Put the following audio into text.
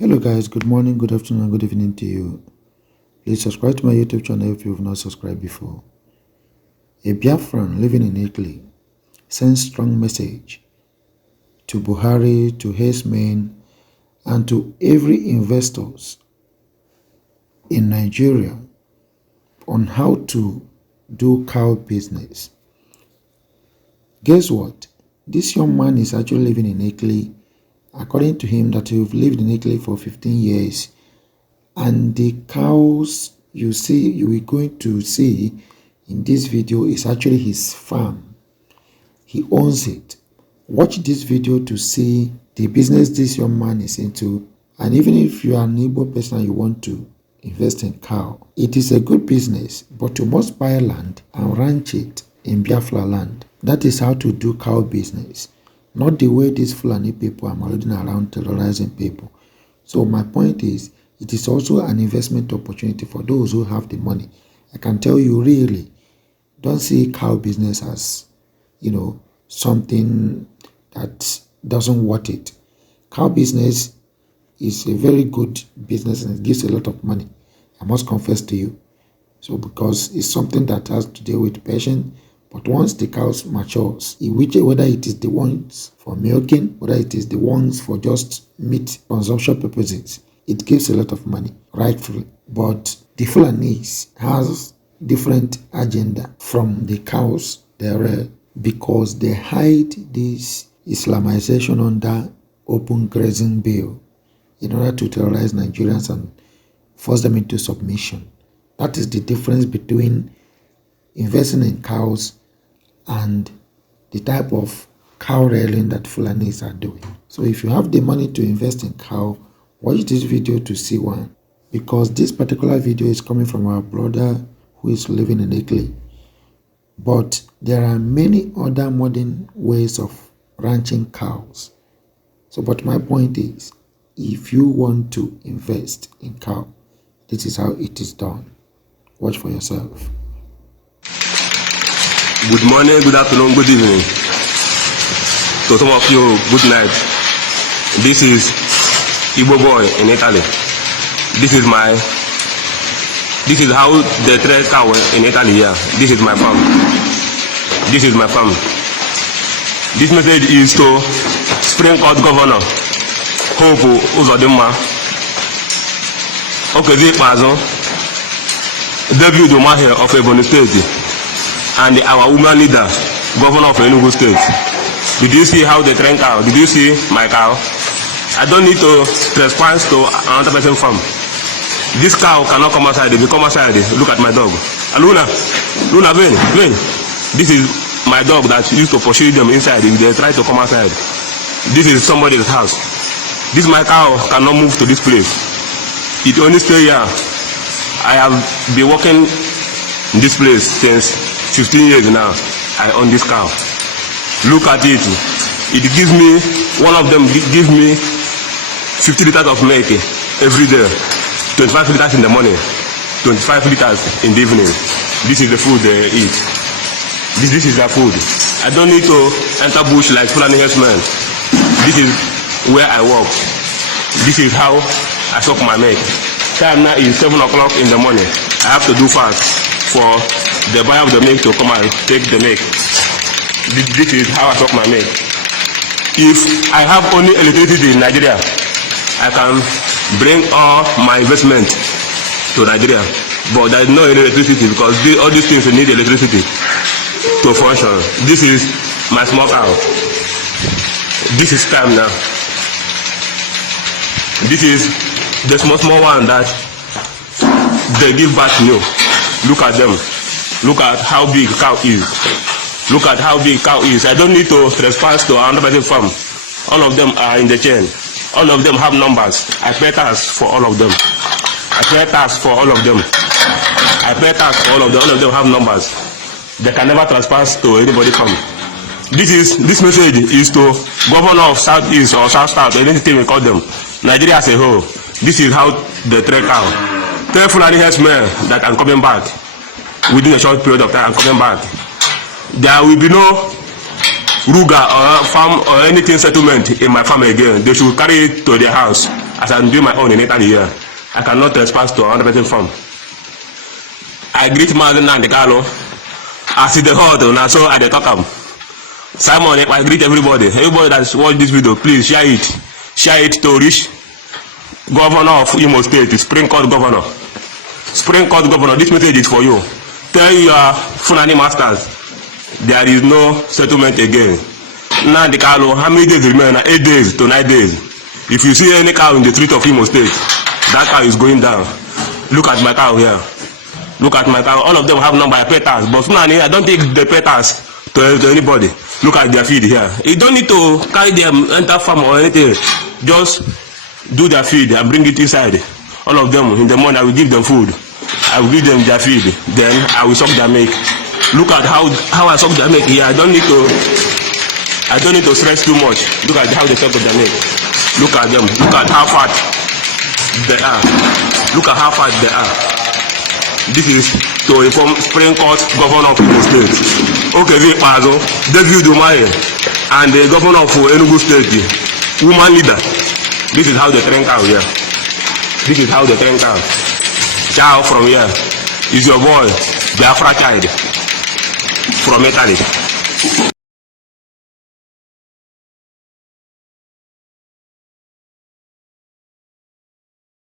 Hello guys, good morning, good afternoon, and good evening to you. Please subscribe to my YouTube channel if you have not subscribed before. A Biafran living in Italy sends strong message to Buhari, to Herdsmen, and to every investors in Nigeria on how to do cow business. Guess what? This young man is actually living in Italy. According to him, that you've lived in Italy for 15 years, and the cows you are going to see in this video is actually his farm. He owns it. Watch this video to see the business this young man is into, and even if you are an Igbo person and you want to invest in cow, it is a good business, but you must buy land and ranch it in Biafra land. That is how to do cow business. Not the way these Fulani people are marauding around terrorizing people. So my point is, it is also an investment opportunity for those who have the money. I can tell you really, don't see cow business as, something that doesn't worth it. Cow business is a very good business and it gives a lot of money. I must confess to you. So because it's something that has to do with patience. But once the cows matures, whether it is the ones for milking, whether it is the ones for just meat consumption purposes, it gives a lot of money, rightfully. But the Fulanese has different agenda from the cows there, because they hide this Islamization under open grazing bill in order to terrorize Nigerians and force them into submission. That is the difference between investing in cows and the type of cow rearing that Fulanis are doing. So if you have the money to invest in cow, watch this video to see one, because this particular video is coming from our brother who is living in Italy. But there are many other modern ways of ranching cows. So but my point is, if you want to invest in cow, this is how it is done. Watch for yourself. Good morning, good afternoon, good evening. To some of you, good night. This is Igbo boy in Italy. This is how they trade cow in Italy here. This is my farm. This is my farm. This message is to Supreme Court Governor Hope Uzodimma. Okay, this Pazo, David Umahi of Ebony State, and our woman leader, Governor of Enugu State. Did you see how they train cow? Did you see my cow? I don't need to trespass to another person's farm. This cow cannot come outside. If you come outside, look at my dog. Luna, ven. This is my dog that used to pursue them inside if they try to come outside. This is somebody's house. This my cow cannot move to this place. It only stay here. I have been working in this place since 15 years now. I own this cow. Look at it. It gives me, one of them gives me 50 liters of milk every day. 25 liters in the morning, 25 liters in the evening. This is the food they eat. This is their food. I don't need to enter bush like Fulani Herdsmen. This is where I work. This is how I suck my milk. Time now is 7 o'clock in the morning. I have to do fast for the buyer of the milk to come and take the milk. This is how I suck my milk. If I have only electricity in Nigeria, I can bring all my investment to Nigeria. But there is no electricity because all these things need electricity to function. This is my small cow. This is time now. This is the small one that they give back new. Look at them. Look at how big cow is. Look at how big cow is. I don't need to trespass to another person's farm. All of them are in the chain. All of them have numbers. I pay tax for all of them. I pay tax for all of them. I pay tax for all of them. All of them have numbers. They can never trespass to anybody farm. This message is to Governor of Southeast or South, anything we call them. Nigeria as a whole. This is how they trade cow. Tell Fulani Herdsmen that I'm coming back. Within a short period of time, I'm coming back. There will be no Ruga or farm or anything settlement in my farm again. They should carry it to their house as I'm doing my own in Italy here. I cannot trespass to another person's farm. I greet Mazen and the Carlo. I see the hot, and so I talk am. Simon, I greet everybody. Everybody that's watched this video, please share it. Share it to reach Governor of Imo State, Supreme Court Governor. Supreme Court Governor, this message is for you. Tell your Fulani masters, there is no settlement again. Now the Carlo, how many days remain? 8 days to 9 days. If you see any cow in the street of Imo State, that cow is going down. Look at my cow here. Look at my cow. All of them have number petals, but Fulani, I don't take the petals to anybody. Look at their feed here. You don't need to carry them enter farm or anything. Just do their feed and bring it inside. All of them in the morning, I will give them food. I will give them their feed. Then I will suck their milk. Look at how I suck their milk here. I don't need to stress too much. Look at how they suck their milk. Look at them. Look at how fat they are. Look at how fat they are. This is to inform Supreme Court Governor of Imo State. Okay, David Umahi and the Governor of Enugu State, woman leader. This is how they train cow here. This is how they train cow. Ciao from here. Is your boy, Biafra child from Italy.